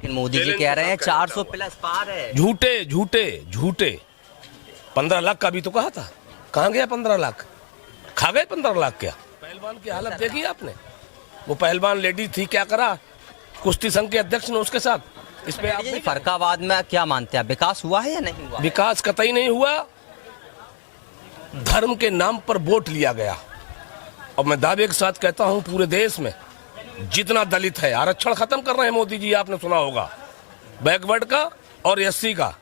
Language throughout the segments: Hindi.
लेकिन मोदी जी कह रहे हैं 400 प्लस पार है। झूठे झूठे झूठे। 15 लाख का भी तो कहा था, कहाँ गया 15 लाख? खा गए 15 लाख क्या? पहलवान की हालत देखी आपने? वो पहलवान लेडी थी, क्या करा कुश्ती संघ के अध्यक्ष ने उसके साथ। इस पे आप फर्रुखाबाद में क्या मानते हैं, विकास हुआ है या नहीं हुआ? विकास कतई नहीं हुआ। धर्म के नाम पर वोट लिया गया। और मैं दावे के साथ कहता हूं, पूरे देश में जितना दलित है, आरक्षण खत्म कर रहे हैं मोदी जी, आपने सुना होगा। बैकवर्ड का और एससी का,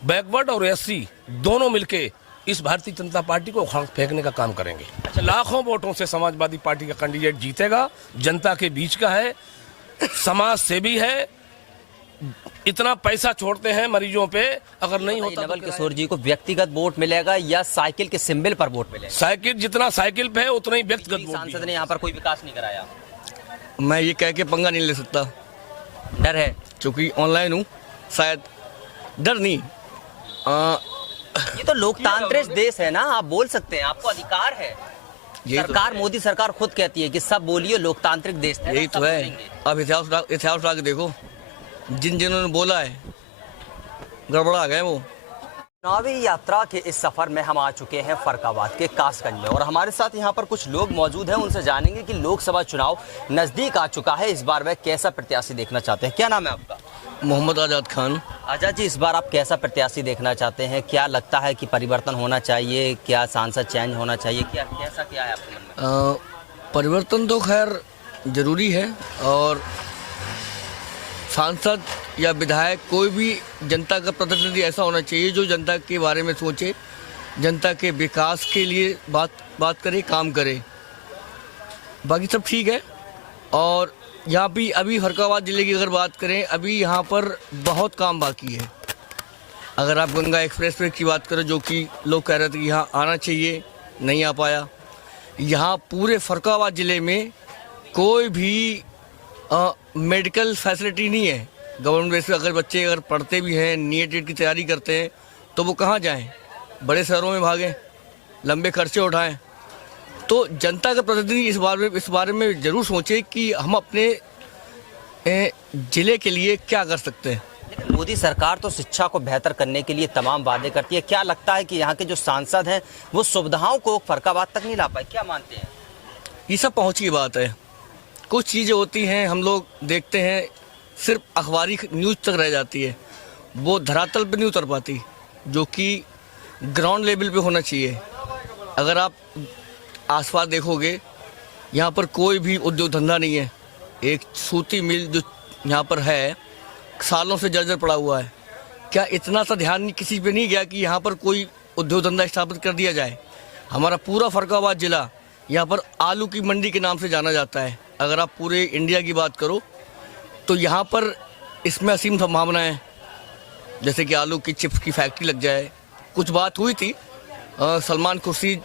बैकवर्ड और एससी दोनों मिलके इस भारतीय जनता पार्टी को उखाड़ फेंकने का काम करेंगे। लाखों वोटों से समाजवादी पार्टी का कैंडिडेट जीतेगा। जनता के बीच का है, समाज सेवी है। इतना पैसा छोड़ते हैं मरीजों पे, अगर नहीं होता नवल किशोर जी को व्यक्तिगत वोट मिलेगा या साइकिल के सिंबल पर वोट मिलेगा? साइकिल, जितना साइकिल पे है उतना ही व्यक्तिगत वोट। सांसद ने यहाँ पर कोई विकास नहीं कराया। मैं ये कह के पंगा नहीं ले सकता, डर है क्योंकि ऑनलाइन हूँ। शायद डर नहीं, ये तो लोकतांत्रिक देश है ना, आप बोल सकते हैं, आपको अधिकार है। सरकार तो मोदी सरकार खुद कहती है कि सब बोलिए, लोकतांत्रिक देश है। यही तो है। अब इतिहास उठा के देखो, जिन्होंने बोला है गड़बड़ा गए वो। चुनावी यात्रा के इस सफर में हम आ चुके हैं फर्रुखाबाद के कासगंज में, और हमारे साथ यहाँ पर कुछ लोग मौजूद हैं। उनसे जानेंगे कि लोकसभा चुनाव नजदीक आ चुका है, इस बार वह कैसा प्रत्याशी देखना चाहते हैं। क्या नाम है आपका? मोहम्मद आजाद खान। आजाद जी, इस बार आप कैसा प्रत्याशी देखना चाहते हैं? क्या लगता है कि परिवर्तन होना चाहिए, क्या सांसद चेंज होना चाहिए, क्या है आपके मन में? परिवर्तन तो खैर जरूरी है, और सांसद या विधायक कोई भी जनता का प्रतिनिधि ऐसा होना चाहिए जो जनता के बारे में सोचे, जनता के विकास के लिए बात करे, काम करे। बाकी सब ठीक है। और यहाँ भी अभी फर्रुखाबाद ज़िले की अगर बात करें, अभी यहाँ पर बहुत काम बाकी है। अगर आप गंगा एक्सप्रेसवे की बात करें, जो कि लोग कह रहे थे कि यहाँ आना चाहिए, नहीं आ पाया। यहाँ पूरे फर्रुखाबाद ज़िले में कोई भी मेडिकल फैसिलिटी नहीं है। गवर्नमेंट बेस पे अगर बच्चे अगर पढ़ते भी हैं, नीट की तैयारी करते हैं, तो वो कहाँ जाएं? बड़े शहरों में भागें, लंबे खर्चे उठाएं। तो जनता का प्रतिनिधि इस बारे में ज़रूर सोचे कि हम अपने ज़िले के लिए क्या कर सकते हैं। लेकिन मोदी सरकार तो शिक्षा को बेहतर करने के लिए तमाम वादे करती है। क्या लगता है कि यहाँ के जो सांसद हैं वो सुविधाओं को फर्रुखाबाद तक नहीं ला पाए? क्या मानते हैं? ये सब पहुँच की बात है। कुछ चीज़ें होती हैं, हम लोग देखते हैं, सिर्फ अखबारी न्यूज़ तक रह जाती है, वो धरातल पे नहीं उतर पाती, जो कि ग्राउंड लेवल पे होना चाहिए। अगर आप आसपास देखोगे, यहाँ पर कोई भी उद्योग धंधा नहीं है। एक सूती मिल जो यहाँ पर है, सालों से जर्जर पड़ा हुआ है। क्या इतना सा ध्यान किसी पे नहीं गया कि यहाँ पर कोई उद्योग धंधा स्थापित कर दिया जाए? हमारा पूरा फर्रुखाबाद जिला यहाँ पर आलू की मंडी के नाम से जाना जाता है। अगर आप पूरे इंडिया की बात करो तो यहाँ पर इसमें असीम संभावना है, जैसे कि आलू की चिप्स की फैक्ट्री लग जाए। कुछ बात हुई थी, सलमान खुर्शीद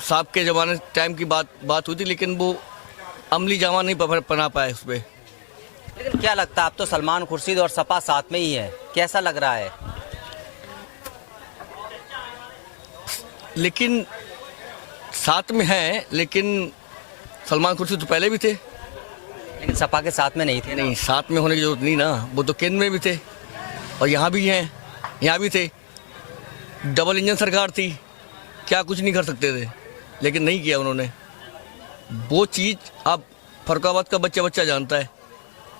साहब के ज़माने टाइम की बात हुई थी, लेकिन वो अमली जामा नहीं बना पाए उस पर। लेकिन क्या लगता है, अब तो सलमान खुर्शीद और सपा साथ में ही है, कैसा लग रहा है? लेकिन साथ में है, लेकिन सलमान खुर्शीद तो पहले भी थे, लेकिन सपा के साथ में नहीं थे। नहीं, साथ में होने की जरूरत नहीं ना, वो तो केंद्र में भी थे और यहाँ भी हैं, यहाँ भी थे। डबल इंजन सरकार थी, क्या कुछ नहीं कर सकते थे, लेकिन नहीं किया उन्होंने। वो चीज़ अब फर्रुखाबाद का बच्चा जानता है,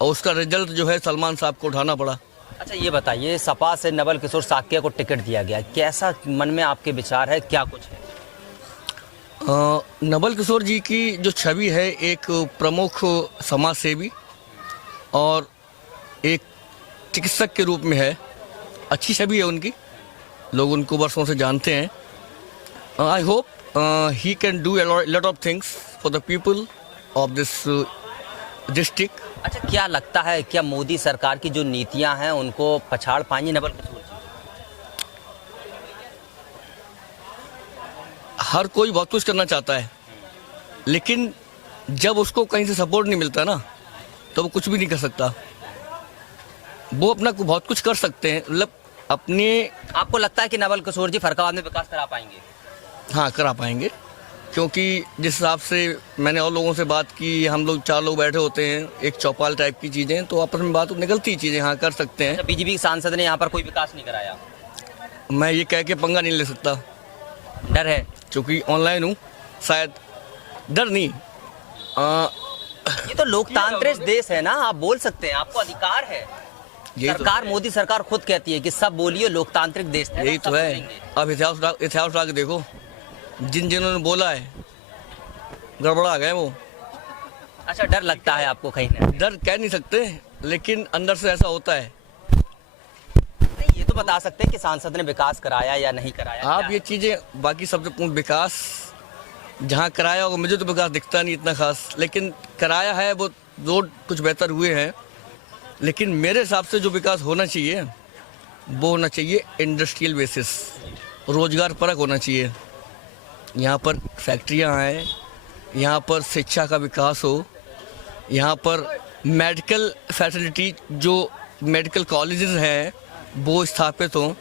और उसका रिजल्ट जो है सलमान साहब को उठाना पड़ा। अच्छा, ये बताइए, सपा से नवल किशोर साक्य को टिकट दिया गया, कैसा मन में आपके विचार है, क्या कुछ है? नवल किशोर जी की जो छवि है, एक प्रमुख समाज सेवी और एक चिकित्सक के रूप में है, अच्छी छवि है उनकी, लोग उनको वर्षों से जानते हैं। I hope he can do a lot of things for the people of this district. अच्छा, क्या लगता है, क्या मोदी सरकार की जो नीतियां हैं उनको पछाड़ पाएंगे नवल किशोर जी? हर कोई बहुत कुछ करना चाहता है, लेकिन जब उसको कहीं से सपोर्ट नहीं मिलता ना, तो वो कुछ भी नहीं कर सकता। वो अपना बहुत कुछ कर सकते हैं, मतलब अपने। आपको लगता है कि नवल किशोर जी फर्रुखाबाद में विकास करा पाएंगे? हाँ, करा पाएंगे। क्योंकि जिस हिसाब से मैंने और लोगों से बात की, हम लोग 4 लोग बैठे होते हैं, एक चौपाल टाइप की चीज़ें, तो आपस में बात निकलती चीज़ें हाँ कर सकते हैं। बीजेपी के सांसद ने यहाँ पर कोई विकास नहीं कराया, मैं ये कह के पंगा नहीं ले सकता, डर है? क्योंकि ऑनलाइन हूँ, शायद डर नहीं। ये तो लोकतांत्रिक देश है ना, आप बोल सकते हैं, आपको अधिकार है। सरकार, मोदी सरकार खुद कहती है कि सब बोलिए, लोकतांत्रिक देश है, यही तो सब है। बोलेंगे। अब इतिहास उठा के देखो, जिन्होंने बोला है गड़बड़ा गए वो। अच्छा, डर लगता है आपको कहीं ना? डर कह नहीं सकते, लेकिन अंदर से ऐसा होता है। नहीं, ये तो बता सकते हैं कि सांसद ने विकास कराया या नहीं कराया। आप ये चीज़ें बाकी सब विकास जहाँ कराया होगा, मुझे तो विकास दिखता नहीं इतना खास, लेकिन कराया है वो रोड कुछ बेहतर हुए हैं। लेकिन मेरे हिसाब से जो विकास होना चाहिए वो होना चाहिए इंडस्ट्रियल बेसिस, रोजगार परक होना चाहिए। यहाँ पर फैक्ट्रियाँ हैं, यहाँ पर शिक्षा का विकास हो, यहाँ पर मेडिकल फैसिलिटी, जो मेडिकल कॉलेजेस हैं वो स्थापित हों।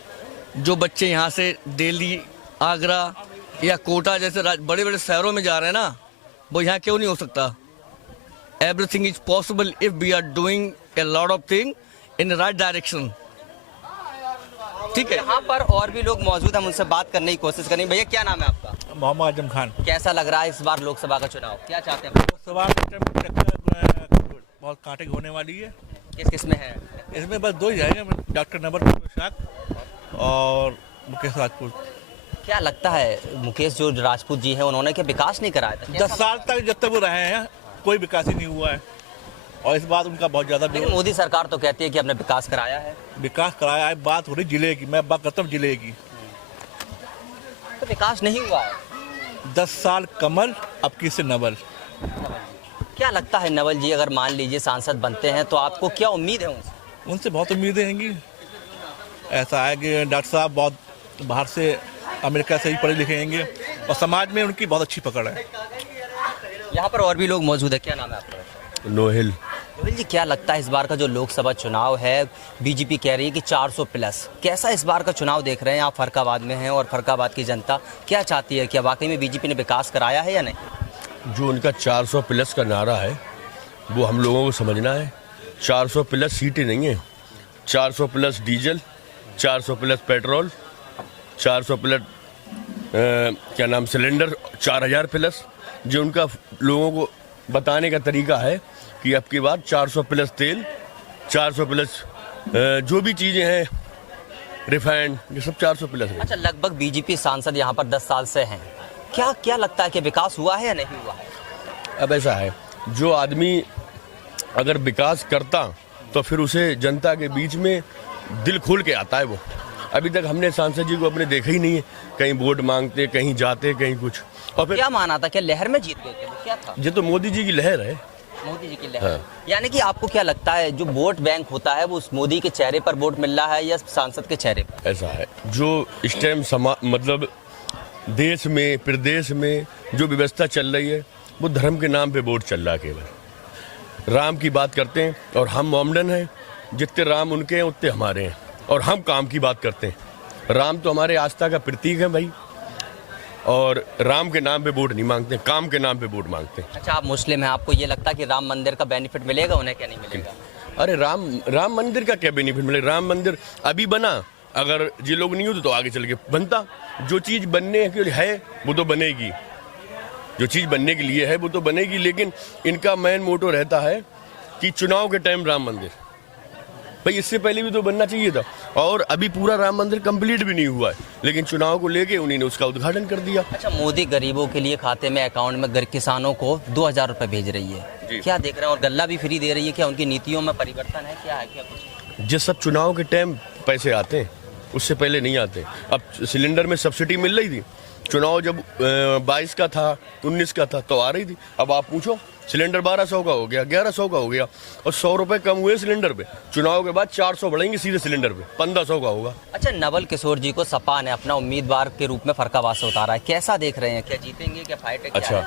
जो बच्चे यहाँ से दिल्ली, आगरा या कोटा जैसे बड़े बड़े शहरों में जा रहे हैं ना, वो यहाँ क्यों नहीं हो सकता? Everything is possible if we are doing a lot of thing in right direction. ठीक है, यहाँ पर और भी लोग मौजूद हैं, हम उनसे बात करने की कोशिश करेंगे। भैया क्या नाम है आपका? मोहम्मद आजम खान। कैसा लग रहा है इस बार लोकसभा का चुनाव, क्या चाहते हैं? लोकसभा में बहुत कांटे होने वाली है। किस किस में है? इसमें बस 2 ही जाएंगे, डॉक्टर नवल प्रसाद और मुकेश राजपूत। क्या लगता है मुकेश जो राजपूत जी हैं, उन्होंने क्या विकास नहीं कराया था? 10 साल तक जब तक वो रहे हैं कोई विकास ही नहीं हुआ है, और इस बात उनका बहुत ज़्यादा लेकिन मोदी सरकार तो कहती है कि हमने विकास कराया है। विकास कराया है। बात हो रही जिले की, मैं बात करता हूँ जिले की। तो विकास नहीं हुआ है। 10 साल कमल, अब किससे नवल। क्या लगता है नवल जी, अगर मान लीजिए सांसद बनते हैं तो आपको क्या उम्मीद है उनसे? उनसे बहुत उम्मीदें हैंगी। ऐसा है कि डॉक्टर साहब बहुत बाहर से, अमेरिका से ही पढ़े लिखे हैंगे, और समाज में उनकी बहुत अच्छी पकड़ है। यहाँ पर और भी लोग मौजूद है, क्या नाम है आपका? नोहिल। नोहिल जी, क्या लगता है इस बार का जो लोकसभा चुनाव है, बीजेपी कह रही है कि 400 प्लस, कैसा इस बार का चुनाव देख रहे हैं आप? फर्रुखाबाद में हैं और फर्रुखाबाद की जनता क्या चाहती है, क्या वाकई में बीजेपी ने विकास कराया है या नहीं? जो उनका 400 प्लस का नारा है वो हम लोगों को समझना है। 400 प्लस सीटें नहीं है, 400 plus diesel, 400 plus petrol, 400 plus क्या नाम सिलेंडर, 4000 प्लस। जो उनका लोगों को बताने का तरीका है कि अब की बार 400 प्लस तेल, 400 प्लस जो भी चीज़ें हैं रिफाइंड, ये सब 400 प्लस है। अच्छा, लगभग बीजेपी सांसद यहाँ पर 10 साल से हैं, क्या लगता है कि विकास हुआ है या नहीं हुआ है? अब ऐसा है, जो आदमी अगर विकास करता तो फिर उसे जनता के बीच में दिल खोल के आता है। वो अभी तक हमने सांसद जी को अपने देखा ही नहीं है, कहीं वोट मांगते, कहीं जाते, कहीं कुछ। और फिर क्या माना था, क्या लहर में जीत गए थे वो, क्या था? ये तो मोदी जी की लहर है। मोदी जी की लहर। यानी कि आपको क्या लगता है जो वोट बैंक होता है वो उस मोदी के चेहरे पर वोट मिल रहा है या सांसद के चेहरे पर? ऐसा है, जो इस टाइम मतलब देश में, प्रदेश में जो व्यवस्था चल रही है वो धर्म के नाम पे वोट चल रहा है। केवल राम की बात करते हैं और हम मोमडन हैं, जितने राम उनके हैं उतने हमारे हैं, और हम काम की बात करते हैं। राम तो हमारे आस्था का प्रतीक है भाई, और राम के नाम पे वोट नहीं मांगते, काम के नाम पे वोट मांगते हैं। अच्छा, आप मुस्लिम हैं, आपको ये लगता है कि राम मंदिर का बेनिफिट मिलेगा उन्हें, क्या नहीं मिलेगा? अरे राम मंदिर का क्या बेनिफिट मिलेगा? राम मंदिर अभी बना, अगर ये लोग नहीं होते तो आगे चल के बनता। जो चीज़ बनने के लिए है वो तो बनेगी, जो चीज़ बनने के लिए है वो तो बनेगी, लेकिन इनका मेन मोटो रहता है कि चुनाव के टाइम राम मंदिर। भाई इससे पहले भी तो बनना चाहिए था, और अभी पूरा राम मंदिर कंप्लीट भी नहीं हुआ है, लेकिन चुनाव को लेके उन्हीं ने उसका उद्घाटन कर दिया। अच्छा, मोदी गरीबों के लिए खाते में, अकाउंट में किसानों को 2000 रुपए भेज रही है, क्या देख रहे हैं? और गल्ला भी फ्री दे रही है, क्या उनकी नीतियों में परिवर्तन है, क्या है, क्या कुछ? जिस सब चुनाव के टाइम पैसे आते हैं उससे पहले नहीं आते। अब सिलेंडर में सब्सिडी मिल रही थी, चुनाव जब 22 का था, 19 का था तो आ रही थी। अब आप पूछो, सिलेंडर 1200 का हो गया, 1100 का हो गया, और 100 रुपए कम हुए सिलेंडर पे। चुनाव के बाद 400 बढ़ेंगे सीधे सिलेंडर पे, 1500 का होगा। अच्छा, नवल किशोर जी को सपा ने अपना उम्मीदवार के रूप में फर्रुखाबाद से उतारा है, कैसा देख रहे हैं? क्या जीतेंगे, क्या फाइट है, क्या अच्छा है?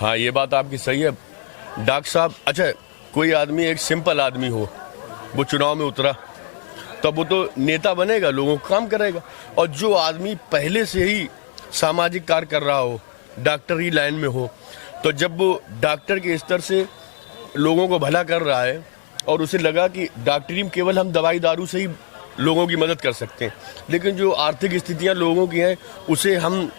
हाँ, ये बात आपकी सही है डॉक्टर साहब। अच्छा, कोई आदमी, एक सिंपल आदमी हो, वो चुनाव में उतरा तब वो तो नेता बनेगा, लोगों को काम करेगा। और जो आदमी पहले से ही सामाजिक कार्य कर रहा हो, डॉक्टरी लाइन में हो, तो जब वो डॉक्टर के स्तर से लोगों को भला कर रहा है और उसे लगा कि डॉक्टरी में केवल हम दवाई दारू से ही लोगों की मदद कर सकते हैं, लेकिन जो आर्थिक स्थितियां लोगों की हैं उसे हम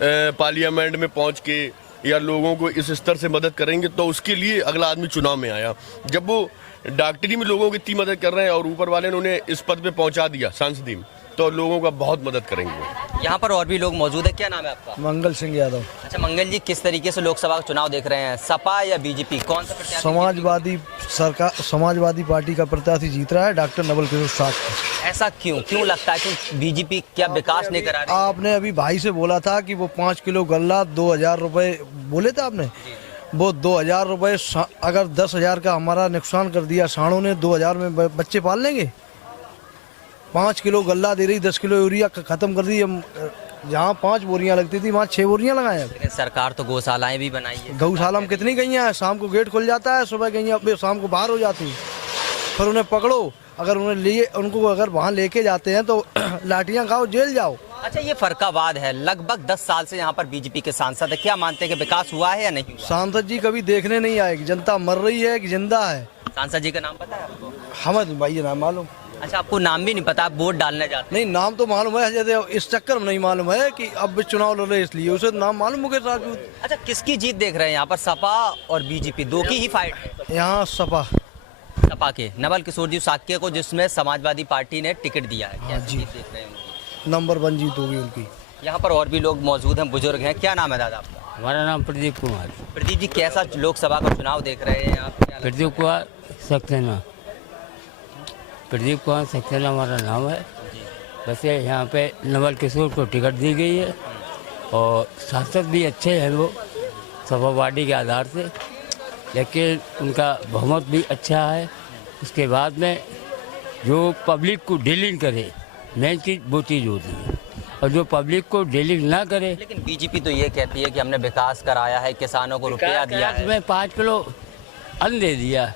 पार्लियामेंट में पहुंच के या लोगों को इस स्तर से मदद करेंगे, तो उसके लिए अगला आदमी चुनाव में आया। जब वो डॉक्टरी में लोगों की इतनी मदद कर रहे हैं और ऊपर वाले ने उन्हें इस पद पे पहुंचा दिया सांसदी में, तो लोगों का बहुत मदद करेंगे। यहाँ पर और भी लोग मौजूद है, क्या नाम है आपका? मंगल सिंह यादव। अच्छा मंगल जी, किस तरीके से लोकसभा का चुनाव देख रहे हैं? सपा या बीजेपी, कौन सा प्रत्याशी? समाजवादी पार्टी का प्रत्याशी जीत रहा है, डॉक्टर नवल किशोर साहब। ऐसा क्यों लगता है कि बीजेपी क्या विकास नहीं करा रही? आपने अभी भाई से बोला था कि वो 5 किलो गल्ला 2000 रुपए बोले थे आपने, वो 2000 रुपए अगर 10,000 का हमारा नुकसान कर दिया साणों ने, 2000 में बच्चे पाल लेंगे? 5 किलो गल्ला दे रही, 10 किलो यूरिया खत्म कर दी। जहाँ 5 बोरियां लगती थी वहाँ 6 बोरियां लगाए। लेकिन सरकार तो गौशालाएं भी बनाई है। गौशाला में कितनी गैया है? शाम को गेट खुल जाता है, सुबह गैया शाम को बाहर हो जाती, फिर उन्हें पकड़ो, अगर उनको अगर वहाँ लेके जाते हैं तो लाठियाँ खाओ, जेल जाओ। अच्छा, ये फर्रुखाबाद है, लगभग 10 साल से यहाँ पर बीजेपी के सांसद है, क्या मानते हैं कि विकास हुआ है या नहीं हुआ? सांसद जी कभी देखने नहीं आए कि जनता मर रही है कि जिंदा है। सांसद जी का नाम पता है आपको? हमें भाई नाम मालूम। अच्छा, आपको नाम भी नहीं पता, आप वोट डालने जाते? नहीं, नाम तो मालूम है, जैसे इस चक्कर में नहीं मालूम है कि अब चुनाव लड़ रहे इसलिए उसे नाम मालूम मुकेश राजपूत। अच्छा, किसकी जीत देख रहे हैं यहाँ पर? सपा और बीजेपी दो की ही फाइट है? यहाँ सपा के नवल किशोर जी साक्य को, जिसमें समाजवादी पार्टी ने टिकट दिया है, कैसी जीत देख रहे हैं उनकी? नंबर 1 जीत होगी उनकी। यहाँ पर और भी लोग मौजूद हैं, बुजुर्ग हैं, क्या नाम है दादा आपका? हमारा नाम प्रदीप कुमार। प्रदीप जी, कैसा लोकसभा का चुनाव देख रहे हैं आप? प्रदीप कुमार सक्सेना, प्रदीप कुमार सक्सेना हमारा नाम है। वैसे यहाँ पे नवल किशोर को टिकट दी गई है और सांसद भी अच्छे हैं वो सभावादी के आधार से, लेकिन उनका बहुमत भी अच्छा है। उसके बाद में जो पब्लिक को डीलिंग करे, मेन चीज़ वो चीज़ होती है, और जो पब्लिक को डीलिंग ना करे। लेकिन बीजेपी तो ये कहती है कि हमने विकास कराया है, किसानों को रुपया दिया है, में 5 किलो अन्न दे दिया,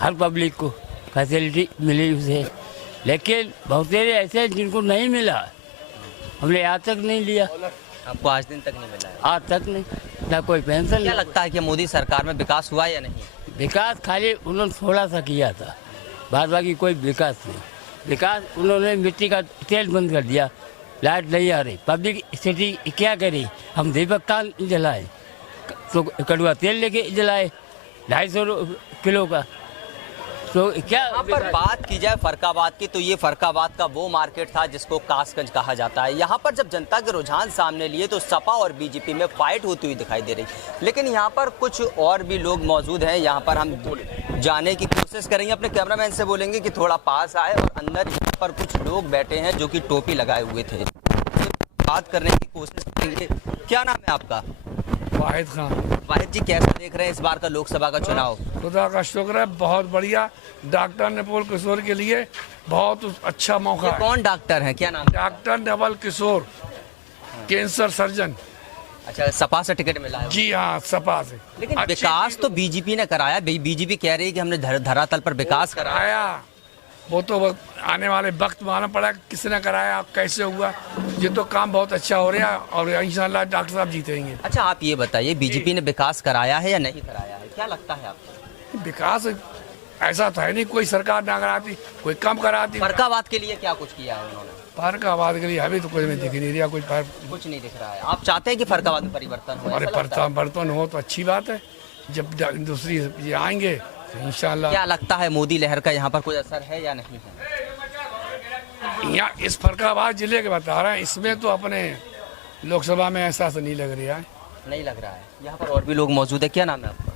हर पब्लिक को फैसिलिटी मिली उसे, लेकिन बहुत सारे ऐसे हैं जिनको नहीं मिला, हमने आज तक नहीं लिया। आपको आज दिन तक नहीं मिला है? आज तक नहीं, ना कोई पेंशन। क्या लगता है कि मोदी सरकार में विकास हुआ या नहीं? विकास खाली उन्होंने थोड़ा सा किया था, बाद बाकी कोई विकास नहीं। विकास उन्होंने मिट्टी का तेल बंद कर दिया, लाइट नहीं आ रही, पब्लिक सिटी क्या करी? हम दीपकताल जलाए तो कड़वा तेल लेके जलाए 250 किलो का। तो क्या यहाँ पर बात की जाए फर्रुखाबाद की, तो ये फर्रुखाबाद का वो मार्केट था जिसको कासगंज कहा जाता है। यहाँ पर जब जनता के रुझान सामने लिए तो सपा और बीजेपी में फाइट होती हुई दिखाई दे रही, लेकिन यहाँ पर कुछ और भी लोग मौजूद हैं। यहाँ पर हम जाने की कोशिश करेंगे, अपने कैमरामैन से बोलेंगे कि थोड़ा पास आए, और अंदर यहाँ पर कुछ लोग बैठे हैं जो कि टोपी लगाए हुए थे, बात करने की कोशिश करेंगे। क्या नाम है आपका? वाहिद खान। वाहिद जी, कैसा देख रहे हैं इस बार का लोकसभा का चुनाव? खुदा का शुक्र है, बहुत बढ़िया। डॉक्टर नवल किशोर के लिए बहुत अच्छा मौका है। कौन डॉक्टर हैं, क्या नाम? Doctor Naval Kishore, cancer surgeon. अच्छा, सपा से टिकट मिला है? जी हाँ, सपा से। लेकिन विकास तो बीजेपी ने कराया, बीजेपी कह रही है कि हमने धरातल पर विकास कराया। वो तो आने वाले वक्त मालूम पड़ा किसने कराया, कैसे हुआ। ये तो काम बहुत अच्छा हो रहा है और इंशाल्लाह डॉक्टर साहब जीतेंगे। अच्छा, आप ये बताइए, बीजेपी ने विकास कराया है या नहीं कराया है, क्या लगता है आपको? विकास ऐसा तो है नहीं, कोई सरकार ना कराती, कोई कम कराती। फर्रुखाबाद के लिए क्या कुछ किया है उन्होंने? फर्रुखाबाद के लिए अभी तो कुछ नहीं दिख नहीं रहा, कुछ नहीं दिख रहा है। आप चाहते हैं कि फर्रुखाबाद में परिवर्तन हो? अरे परिवर्तन हो तो अच्छी बात है, जब दूसरी ये आएंगे तो इंशाल्लाह। क्या लगता है मोदी लहर का यहाँ पर कोई असर है या नहीं है? यहाँ इस फर्रुखाबाद जिले के बता रहे हैं, इसमें तो अपने लोकसभा में ऐसा तो नहीं लग रहा है। नहीं लग रहा है। यहाँ पर और भी लोग मौजूद है, क्या नाम है आपका?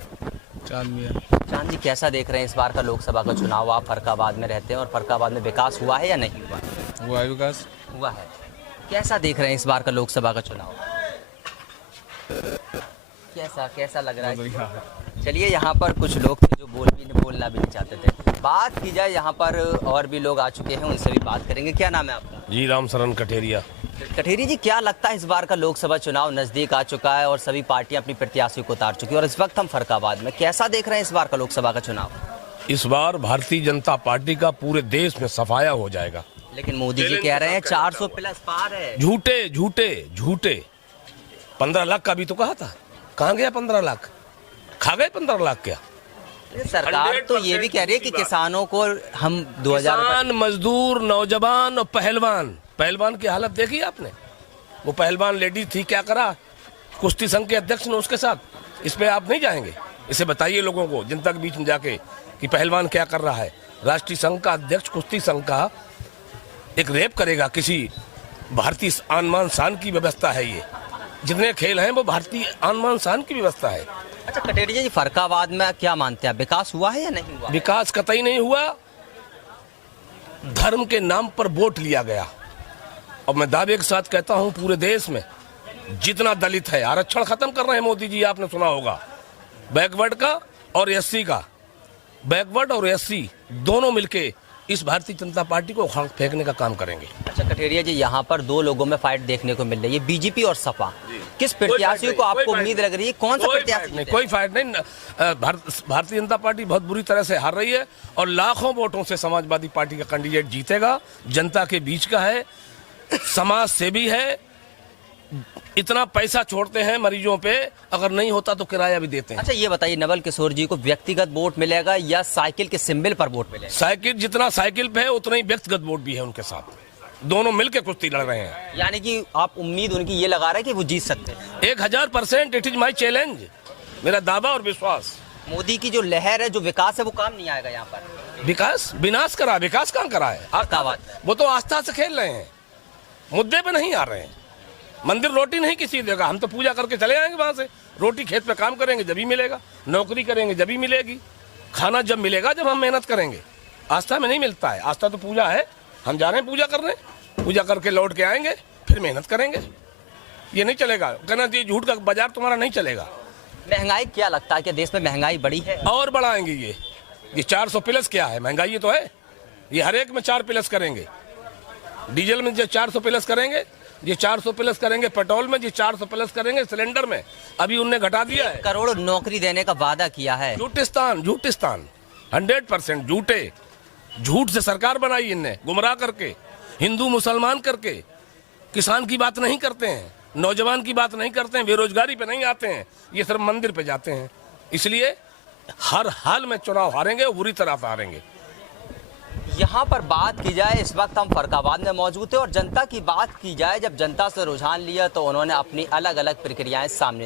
चांद जी, कैसा देख रहे हैं इस बार का लोकसभा का चुनाव? आप फर्रुखाबाद में रहते हैं, और फर्रुखाबाद में विकास हुआ है या नहीं हुआ? हुआ है, विकास हुआ है। कैसा देख रहे हैं इस बार का लोकसभा का चुनाव? कैसा लग रहा है? चलिए, यहाँ पर कुछ लोग थे जो बोलना भी नहीं चाहते थे। बात की जाए, यहाँ पर और भी लोग आ चुके हैं, उनसे भी बात करेंगे। क्या नाम है आपका? जी, राम शरण कठेरिया। कठेरी जी, क्या लगता है इस बार का लोकसभा चुनाव नजदीक आ चुका है और सभी पार्टियां अपनी प्रत्याशियों को उतार चुकी है, और इस वक्त हम फर्रुखाबाद में, कैसा देख रहे हैं इस बार का लोकसभा का चुनाव? इस बार भारतीय जनता पार्टी का पूरे देश में सफाया हो जाएगा। लेकिन मोदी जी कह रहे हैं 400 प्लस पार है। झूठे झूठे झूठे 15 लाख का भी तो कहा था, कहाँ गया 15 लाख? खा गए 15 लाख क्या? सरकार तो ये भी कह रही है कि किसानों को हम 2000 किसान, मजदूर, नौजवान और पहलवान की हालत देखी आपने? वो पहलवान लेडी थी, क्या करा कुश्ती संघ के अध्यक्ष ने उसके साथ? इस पे आप नहीं जाएंगे? इसे बताइए लोगों को, जनता के बीच में जाके, कि पहलवान क्या कर रहा है। राष्ट्रीय संघ का अध्यक्ष कुश्ती संघ का एक रेप करेगा किसी भारतीय आन मान शान की व्यवस्था है। ये जितने खेल हैं वो भारतीय आन मान शान की व्यवस्था है। अच्छा कटेरिया जी, फरकाबाद में क्या मानते हैं, विकास हुआ है या नहीं हुआ? विकास कतई नहीं हुआ, धर्म के नाम पर वोट लिया गया। और मैं दावे के साथ कहता हूं, पूरे देश में जितना दलित है, आरक्षण खत्म कर रहे हैं मोदी जी, आपने सुना होगा, बैकवर्ड का और एससी का। बैकवर्ड और एससी दोनों मिलके इस भारतीय जनता पार्टी को उखाड़ फेंकने का काम करेंगे। अच्छा कटेरिया जी, यहाँ पर दो लोगों में फाइट देखने को मिल रही है, बीजेपी और सपा। किस प्रत्याशी को आपको उम्मीद लग रही है, कौन सा प्रत्याशी? नहीं, कोई फाइट नहीं। भारतीय जनता पार्टी बहुत बुरी तरह से हार रही है और लाखों वोटों से समाजवादी पार्टी का कैंडिडेट जीतेगा। जनता के बीच का है, समाज सेवी है, इतना पैसा छोड़ते हैं मरीजों पे, अगर नहीं होता तो किराया भी देते हैं। अच्छा ये बताइए, नवल किशोर जी को व्यक्तिगत वोट मिलेगा या साइकिल के सिंबल पर वोट मिलेगा? साइकिल, जितना साइकिल पे है उतना ही व्यक्तिगत वोट भी है उनके साथ, दोनों मिलकर कुश्ती लड़ रहे हैं। यानी कि आप उम्मीद उनकी ये लगा रहे हैं कि वो जीत सकते हैं? 1000%, इट इज माई चैलेंज, मेरा दावा और विश्वास। मोदी की जो लहर है, जो विकास है, वो काम नहीं आएगा यहाँ पर। विकास विनाश करा, विकास कहाँ करा है? वो तो आस्था से खेल रहे हैं, मुद्दे पे नहीं आ रहे हैं। मंदिर रोटी नहीं किसी देगा, हम तो पूजा करके चले आएंगे वहां से। रोटी खेत पे काम करेंगे जब ही मिलेगा, नौकरी करेंगे जब ही मिलेगी, खाना जब मिलेगा जब हम मेहनत करेंगे। आस्था में नहीं मिलता है, आस्था तो पूजा है। हम जा रहे हैं पूजा करने, पूजा करके लौट के आएंगे, फिर मेहनत करेंगे। ये नहीं चलेगा, कहना ये झूठ का बाजार तुम्हारा नहीं चलेगा। महंगाई क्या लगता है कि देश में महंगाई बढ़ी है? और बढ़ाएंगे ये 400 प्लस क्या है? महंगाई तो है, ये हर एक में 4 प्लस करेंगे। डीजल में जो 400 प्लस करेंगे, ये 400 प्लस करेंगे पेट्रोल में, ये 400 प्लस करेंगे सिलेंडर में। अभी उनने घटा दिया है। करोड़ नौकरी देने का वादा किया है। झूठिस्तान 100% झूठे, झूठ से सरकार बनाई इनने, गुमराह करके, हिंदू मुसलमान करके। किसान की बात नहीं करते हैं, नौजवान की बात नहीं करते हैं, बेरोजगारी पे नहीं आते हैं, ये सिर्फ मंदिर पे जाते हैं। इसलिए हर हाल में चुनाव हारेंगे, बुरी तरह से हारेंगे। यहाँ पर बात की जाए, इस वक्त हम फरकाबाद में मौजूद थे और जनता की बात की जाए, जब जनता से रुझान लिया तो उन्होंने अपनी अलग अलग प्रक्रियाएं सामने